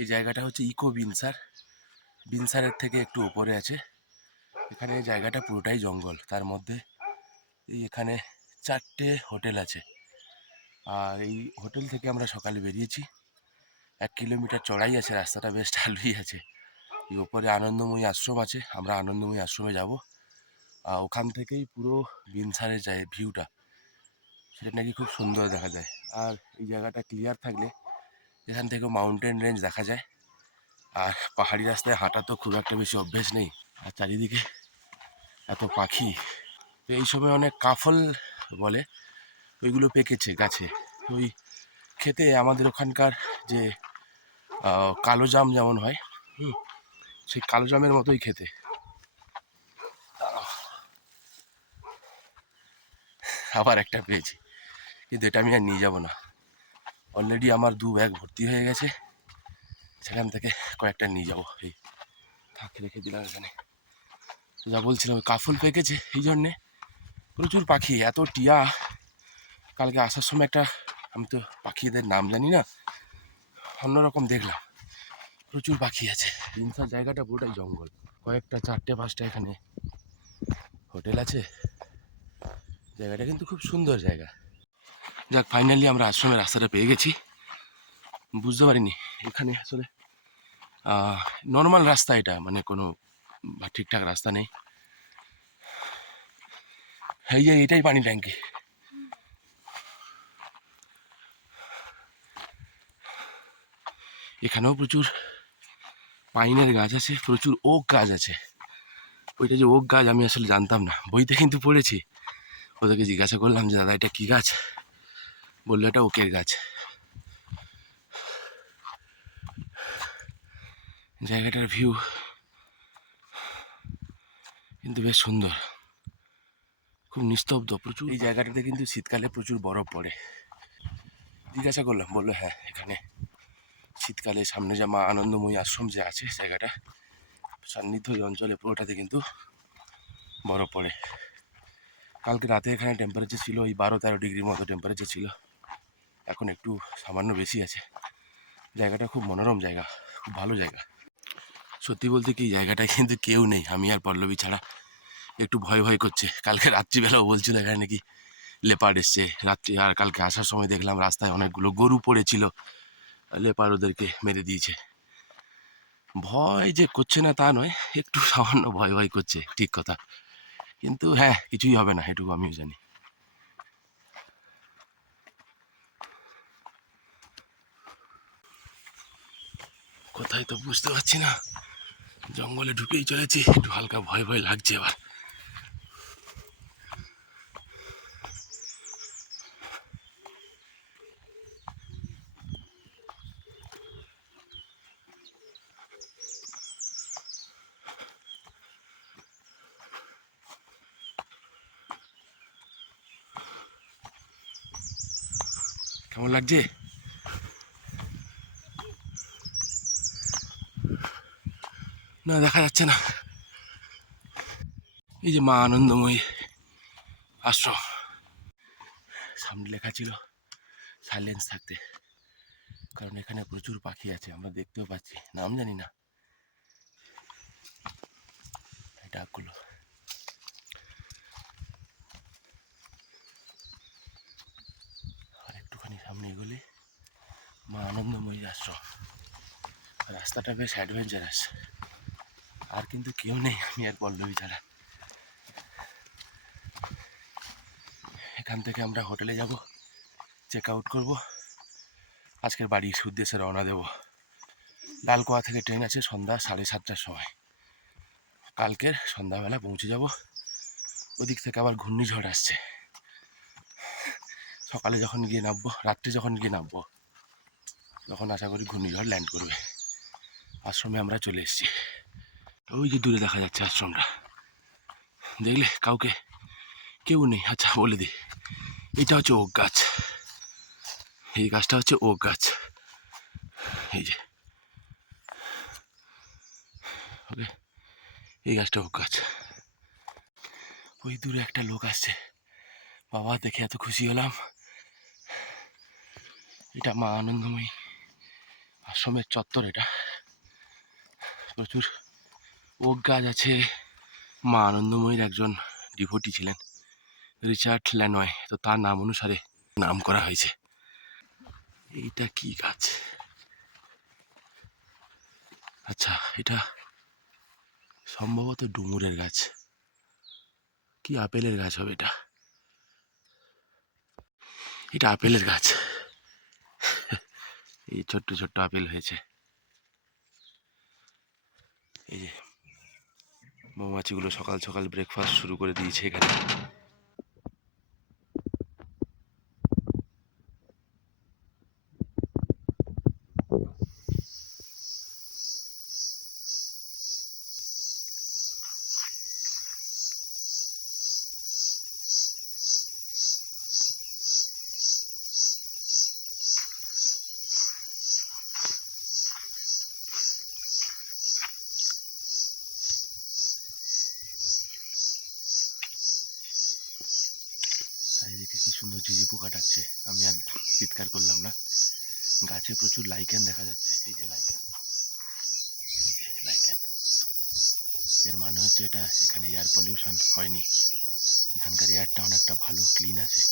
এই জায়গাটা হচ্ছে ইকো বিনসার। বিনসারের থেকে একটু উপরে আছে। এখানে জায়গাটা পুরোটাই জঙ্গল, তার মধ্যে এই এখানে 4টে হোটেল আছে। আর এই হোটেল থেকে আমরা সকালে বেরিয়েছি। 1 কিলোমিটার চড়াই আছে, রাস্তাটা বেশ ঢালুই আছে। এই ওপরে আনন্দময়ী আশ্রম আছে, আমরা আনন্দময়ী আশ্রমে যাব। ওখান থেকেই পুরো বিনসারের যে ভিউটা, সেটা নাকি খুব সুন্দর দেখা যায়। আর এই জায়গাটা ক্লিয়ার থাকলে এখান থেকে মাউন্টেন রেঞ্জ দেখা যায়। আর পাহাড়ি রাস্তায় হাঁটা তো খুব একটা বেশি অভ্যেস নেই, আর চারিদিকে এত পাখি। তো এই সময় অনেক কাফল বলে, ওইগুলো পেকেছে গাছে। ওই খেতে আমাদের ওখানকার যে কালো জাম যেমন হয়, সেই কালো জামের মতোই খেতে। আবার একটা পেয়েছি, কিন্তু এটা আমি আর নিয়ে যাব না। অলরেডি আমার 2 ব্যাগ ভর্তি হয়ে গেছে, সেখান থেকে কয়েকটা নিয়ে যাবো। এই থাক, রেখে দিলাম এখানে। তো যা বলছিলাম, কাফল পেকেছে এই জন্যে প্রচুর পাখি, এত টিয়া। কালকে আসার সময় একটা, আমি তো পাখিদের নাম জানি না, অন্যরকম দেখলাম, প্রচুর পাখি আছে। বিনসার জায়গাটা পুরোটাই জঙ্গল, কয়েকটা 4টে 5টা এখানে হোটেল আছে। জায়গাটা কিন্তু খুব সুন্দর জায়গা। যাক, ফাইনালি আমরা আশ্রমের রাস্তাটা পেয়ে গেছি। বুঝতে পারিনি এখানে আসলে নর্মাল রাস্তা, এটা মানে কোনো ঠিকঠাক রাস্তা নেই। এই যে এটাই পানি ট্যাঙ্কি। এখানেও প্রচুর পাইনের গাছ আছে, প্রচুর ওক গাছ আছে। ওইটা যে ওক গাছ আমি আসলে জানতাম না, বইতে কিন্তু পড়েছি। ওদেরকে জিজ্ঞাসা করলাম যে দাদা এটা কী গাছ, বললো এটা ওকের গাছ। জায়গাটার ভিউ কিন্তু বেশ সুন্দর, খুব নিস্তব্ধ। প্রচুর এই জায়গাটাতে কিন্তু শীতকালে প্রচুর বরফ পড়ে। জিজ্ঞাসা করলাম, বললো হ্যাঁ, এখানে শীতকালে সামনে যে মা আনন্দময়ী আশ্রম যে আছে জায়গাটা, সান্নিধ্য ওই অঞ্চলে পুরোটাতে কিন্তু বরফ পড়ে। কালকে রাতে এখানে টেম্পারেচার ছিল ওই 12-13 ডিগ্রির মতো টেম্পারেচার ছিল, এখন একটু সামান্য বেশি আছে। জায়গাটা খুব মনোরম জায়গা, খুব ভালো জায়গা। সত্যি বলতে কি, জায়গাটায় কিন্তু কেউ নেই, আমি আর পল্লবী ছাড়া। একটু ভয় ভয় করছে। কালকে রাত্রিবেলাও বলছিল এখানে নাকি লেপার্ড এসছে রাত্রি। আর কালকে আসার সময় দেখলাম রাস্তায় অনেকগুলো গরু পড়েছিল, লেপার্ড ওদেরকে মেরে দিয়েছে। ভয় যে করছে না তা নয়, একটু সামান্য ভয় ভয় করছে, ঠিক কথা। কিন্তু হ্যাঁ, কিছুই হবে না, এটুকু আমিও জানি। কোথায় তো বুঝতে পারছি না, জঙ্গলে ঢুকেই চলেছি, একটু হালকা ভয় ভয় লাগছে এবার। কেমন লাগছে? না, দেখা যাচ্ছে না। এই যে মা আনন্দময়ী আশ্রম, সামনে লেখা ছিল সাইলেন্স থাকতে, কারণ এখানে প্রচুর পাখি আছে, আমরা দেখতেও পাচ্ছি, নাম জানি না এই ডাকগুলো। আর একটুখানি সামনে এগোলে মা আনন্দময়ী আশ্রম। রাস্তাটা বেশ অ্যাডভেঞ্চারাস। আর কিন্তু কেউ নেই, আমি আর পল্লবী ছাড়া। এখান থেকে আমরা হোটেলে যাব, চেক আউট করবো, আজকের বাড়ির উদ্দেশ্যে রওনা দেব। লালকোয়া থেকে ট্রেন আছে সন্ধ্যা 7:30টার সময়। কালকের সন্ধ্যাবেলা পৌঁছে যাব। ওদিক থেকে আবার ঘূর্ণিঝড় আসছে। সকালে যখন গিয়ে নামবো, রাত্রে যখন গিয়ে নামবো, তখন আশা করি ঘূর্ণিঝড় ল্যান্ড করবে। আশ্রমে আমরা চলে এসেছি। ওই যে দূরে দেখা যাচ্ছে আশ্রমটা, দেখলে কাউকে, কেউ নেই। আচ্ছা বলে দিই, এটা হচ্ছে ওক গাছ, এই গাছটা হচ্ছে ওক গাছ, এই যে, ওকে, এই গাছটা ওক গাছ। ওই দূরে একটা লোক আসছে, বাবা দেখে এত খুশি হলাম। এটা মা আনন্দময়ী আশ্রমের চত্বর এটা, প্রচুর ওক গাছ আছে। মা আনন্দময়ীর একজন ডিভোটি ছিলেন রিচার্ড ল্যানয়, তো তার নাম অনুসারে নাম করা হয়েছে। এইটা কি গাছ? আচ্ছা, এটা সম্ভবত ডুমুরের গাছ, কি আপেলের গাছ হবে এটা? এটা আপেলের গাছ। এই ছোট্ট ছোট্ট আপেল হয়েছে। এই যে মৌমাছিগুলো সকাল সকাল ব্রেকফাস্ট শুরু করে দিয়েছে এখানে। চারিদিকে কি সুন্দর ঝিঝি পোকা ডাকছে। আমি আর চিৎকার করলাম না। গাছে প্রচুর লাইকেন দেখা যাচ্ছে। এই যে লাইকেন, এই যে লাইকেন। এর মানে হচ্ছে এটা এখানে এয়ার পলিউশন হয়নি, এখানকার এয়ারটা অনেকটা ভালো ক্লিন আছে।